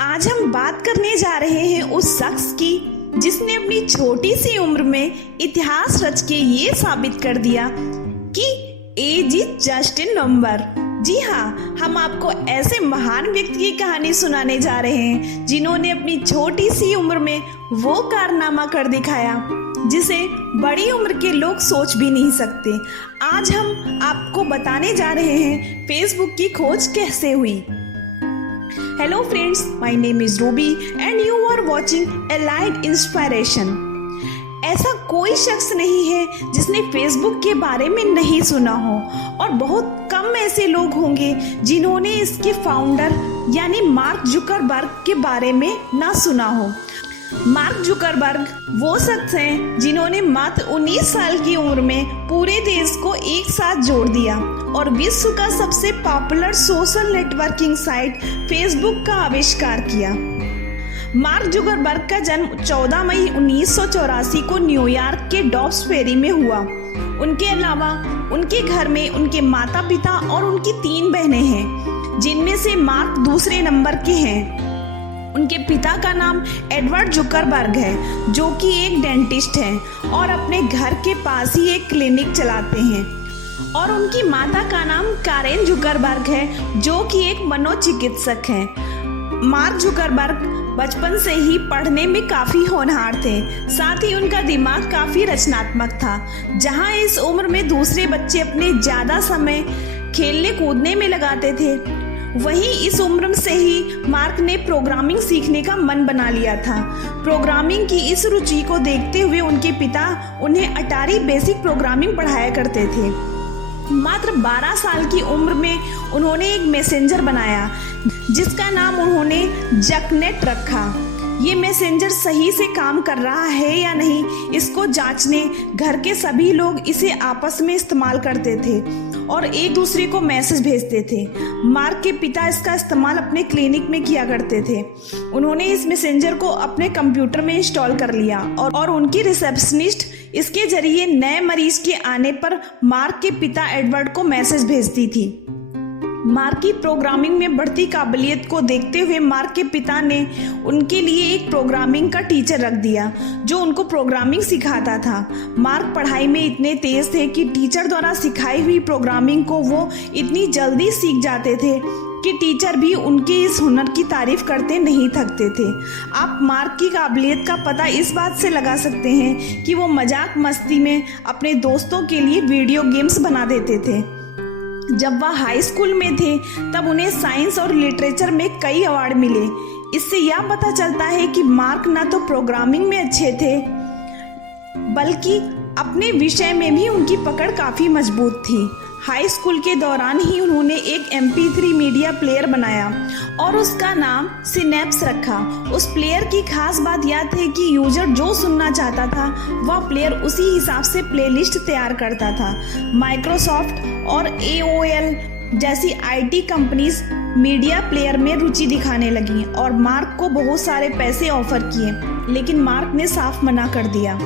आज हम बात करने जा रहे हैं उस शख्स की जिसने अपनी छोटी सी उम्र में इतिहास रच के ये साबित कर दिया कि age is just a number. जी हाँ, हम आपको ऐसे महान व्यक्ति की कहानी सुनाने जा रहे हैं जिन्होंने अपनी छोटी सी उम्र में वो कारनामा कर दिखाया जिसे बड़ी उम्र के लोग सोच भी नहीं सकते। आज हम आपको बताने जा रहे हैं फेसबुक की खोज कैसे हुई। Hello friends, my name is Ruby and you are watching Allied Inspiration। ऐसा कोई शख्स नहीं है जिसने फेसबुक के बारे में नहीं सुना हो और बहुत कम ऐसे लोग होंगे जिन्होंने इसके फाउंडर यानी मार्क जुकरबर्ग के बारे में ना सुना हो। मार्क जुकरबर्ग वो शख्स हैं जिन्होंने मात्र 19 साल की उम्र में पूरे देश को एक साथ जोड़ दिया और विश्व का सबसे popular social networking site Facebook का आविष्कार किया। मार्क जुकरबर्ग का जन्म 14 मई 1984 को न्यूयॉर्क के डॉब्स फेरी में हुआ। उनके अलावा उनके घर में उनके माता पिता और उनकी 3 बहनें हैं, जिनमें से मार्क दूसरे नंबर के हैं। उनके पिता का नाम एडवर्ड जुकरबर्ग है, जो कि एक डेंटिस्ट हैं और अपने घर के पास ही एक क्लिनिक चलाते हैं, और उनकी माता का नाम कारेन जुकरबर्ग है, जो कि एक मनोचिकित्सक हैं। मार्क जुकरबर्ग बचपन से ही पढ़ने में काफ़ी होनहार थे, साथ ही उनका दिमाग काफ़ी रचनात्मक था। जहां इस उम्र में दूसरे बच्चे अपने ज़्यादा समय खेलने कूदने में लगाते थे, वहीं इस उम्र से ही मार्क ने प्रोग्रामिंग सीखने का मन बना लिया था। प्रोग्रामिंग की इस रुचि को देखते हुए उनके पिता उन्हें अटारी बेसिक प्रोग्रामिंग पढ़ाया करते थे। मात्र 12 साल की उम्र में उन्होंने एक मैसेंजर बनाया जिसका नाम उन्होंने जकनेट रखा। ये मैसेंजर सही से काम कर रहा है या नहीं, इसको जांचने घर के सभी लोग इसे आपस में इस्तेमाल करते थे और एक दूसरे को मैसेज भेजते थे। मार्क के पिता इसका इस्तेमाल अपने क्लिनिक में किया करते थे। उन्होंने इस मैसेंजर को अपने कंप्यूटर में इंस्टॉल कर लिया और उनकी रिसेप्शनिस्ट इसके जरिए नए मरीज के आने पर मार्क के पिता एडवर्ड को मैसेज भेजती थी। मार्क की प्रोग्रामिंग में बढ़ती काबिलियत को देखते हुए मार्क के पिता ने उनके लिए एक प्रोग्रामिंग का टीचर रख दिया जो उनको प्रोग्रामिंग सिखाता था। मार्क पढ़ाई में इतने तेज थे कि टीचर द्वारा सिखाई हुई प्रोग्रामिंग को वो इतनी जल्दी सीख जाते थे कि टीचर भी उनके इस हुनर की तारीफ करते नहीं थकते थे। आप मार्क की काबिलियत का पता इस बात से लगा सकते हैं कि वो मजाक मस्ती में अपने दोस्तों के लिए वीडियो गेम्स बना देते थे। जब वह हाई स्कूल में थे तब उन्हें साइंस और लिटरेचर में कई अवार्ड मिले। इससे यह पता चलता है कि मार्क न तो प्रोग्रामिंग में अच्छे थे बल्कि अपने विषय में भी उनकी पकड़ काफ़ी मजबूत थी। हाई स्कूल के दौरान ही उन्होंने एक MP3 मीडिया प्लेयर बनाया और उसका नाम सिनेप्स रखा। उस प्लेयर की खास बात यह थी कि यूजर जो सुनना चाहता था वह प्लेयर उसी हिसाब से प्लेलिस्ट तैयार करता था। माइक्रोसॉफ्ट और AOL जैसी IT कंपनीज मीडिया प्लेयर में रुचि दिखाने लगी और मार्क को बहुत सारे पैसे ऑफर किए, लेकिन मार्क ने साफ मना कर दिया।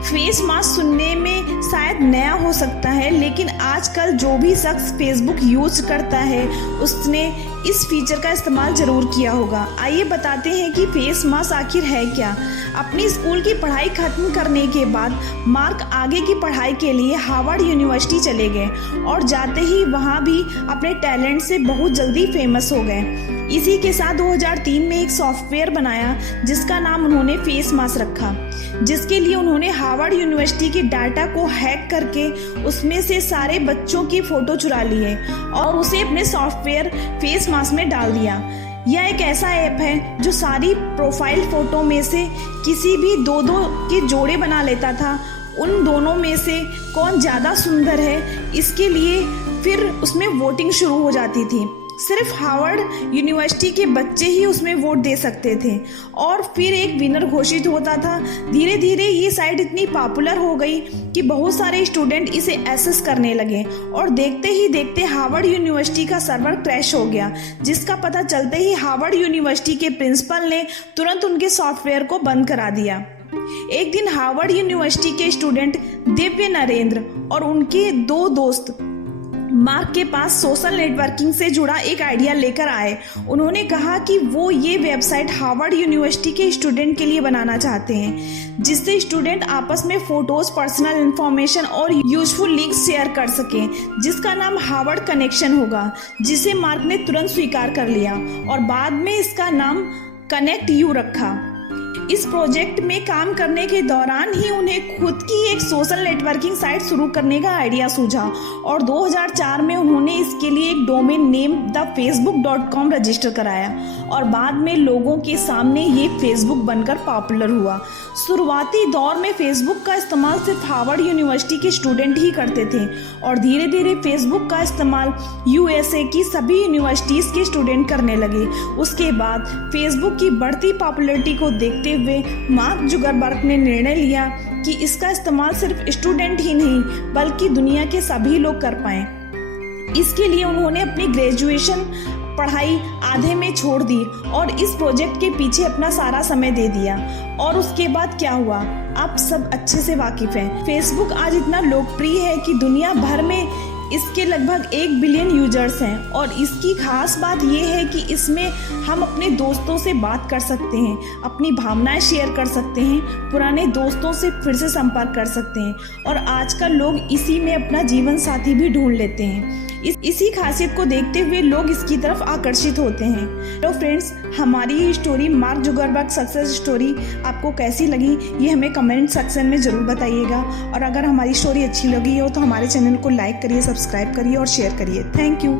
फेस मास्क सुनने में शायद नया हो सकता है, लेकिन आजकल जो भी शख्स फेसबुक यूज करता है उसने इस फीचर का इस्तेमाल जरूर किया होगा। आइए बताते हैं कि फेस मास्क आखिर है क्या। अपनी स्कूल की पढ़ाई खत्म करने के बाद मार्क आगे की पढ़ाई के लिए हार्वर्ड यूनिवर्सिटी चले गए और जाते ही वहाँ भी अपने टैलेंट से बहुत जल्दी फेमस हो गए। इसी के साथ 2003 में एक सॉफ्टवेयर बनाया जिसका नाम उन्होंने फेस मास्क रखा, जिसके लिए उन्होंने हार्वर्ड यूनिवर्सिटी के डाटा को हैक करके उसमें से सारे बच्चों की फ़ोटो चुरा लिए और उसे अपने सॉफ्टवेयर फेस मास्क में डाल दिया। यह एक ऐसा ऐप है जो सारी प्रोफाइल फ़ोटो में से किसी भी दो के जोड़े बना लेता था। उन दोनों में से कौन ज़्यादा सुंदर है इसके लिए फिर उसमें वोटिंग शुरू हो जाती थी। सिर्फ हार्वर्ड यूनिवर्सिटी के बच्चे ही उसमें वोट दे सकते थे और फिर एक विनर घोषित होता था। धीरे धीरे ये साइट इतनी पॉपुलर हो गई कि बहुत सारे स्टूडेंट इसे एक्सेस करने लगे और देखते ही देखते हार्वर्ड यूनिवर्सिटी का सर्वर क्रैश हो गया, जिसका पता चलते ही हार्वर्ड यूनिवर्सिटी के प्रिंसिपल ने तुरंत उनके सॉफ्टवेयर को बंद करा दिया। एक दिन हार्वर्ड यूनिवर्सिटी के स्टूडेंट दिव्य नरेंद्र और उनके 2 दोस्त मार्क के पास सोशल नेटवर्किंग से जुड़ा एक आइडिया लेकर आए। उन्होंने कहा कि वो ये वेबसाइट हार्वर्ड यूनिवर्सिटी के स्टूडेंट के लिए बनाना चाहते हैं, जिससे स्टूडेंट आपस में फोटोज, पर्सनल इंफॉर्मेशन और यूजफुल लिंक्स शेयर कर सकें, जिसका नाम हार्वर्ड कनेक्शन होगा, जिसे मार्क ने तुरंत स्वीकार कर लिया और बाद में इसका नाम कनेक्ट यू रखा। इस प्रोजेक्ट में काम करने के दौरान ही उन्हें खुद की एक सोशल नेटवर्किंग साइट शुरू करने का आइडिया सूझा और 2004 में उन्होंने इसके लिए एक डोमेन नेम thefacebook.com रजिस्टर कराया और बाद में लोगों के सामने ये फेसबुक बनकर पॉपुलर हुआ। शुरुआती दौर में फेसबुक का इस्तेमाल सिर्फ हार्वर्ड यूनिवर्सिटी के स्टूडेंट ही करते थे और धीरे धीरे फेसबुक का इस्तेमाल यूएसए की सभी यूनिवर्सिटीज़ के स्टूडेंट करने लगे। उसके बाद फेसबुक की बढ़ती पॉपुलैरिटी को देखते हुए मार्क जुकरबर्ग ने निर्णय लिया कि इसका इस्तेमाल सिर्फ स्टूडेंट ही नहीं बल्कि दुनिया के सभी लोग कर पाएं। इसके लिए उन्होंने अपनी ग्रेजुएशन पढ़ाई आधे में छोड़ दी और इस प्रोजेक्ट के पीछे अपना सारा समय दे दिया। और उसके बाद क्या हुआ आप सब अच्छे से वाकिफ हैं। फेसबुक आज इतना लोकप्रिय है कि दुनिया भर में इसके लगभग 1 बिलियन यूजर्स हैं और इसकी खास बात यह है कि इसमें हम अपने दोस्तों से बात कर सकते हैं, अपनी भावनाएं शेयर कर सकते हैं, पुराने दोस्तों से फिर से संपर्क कर सकते हैं और आजकल लोग इसी में अपना जीवन साथी भी ढूंढ लेते हैं। इसी खासियत को देखते हुए लोग इसकी तरफ आकर्षित होते हैं। तो फ्रेंड्स, हमारी ये story mark Zuckerberg success story आपको कैसी लगी ये हमें कमेंट सेक्शन में ज़रूर बताइएगा और अगर हमारी स्टोरी अच्छी लगी हो तो हमारे चैनल को लाइक करिए, सब्सक्राइब करिए और शेयर करिए। Thank you.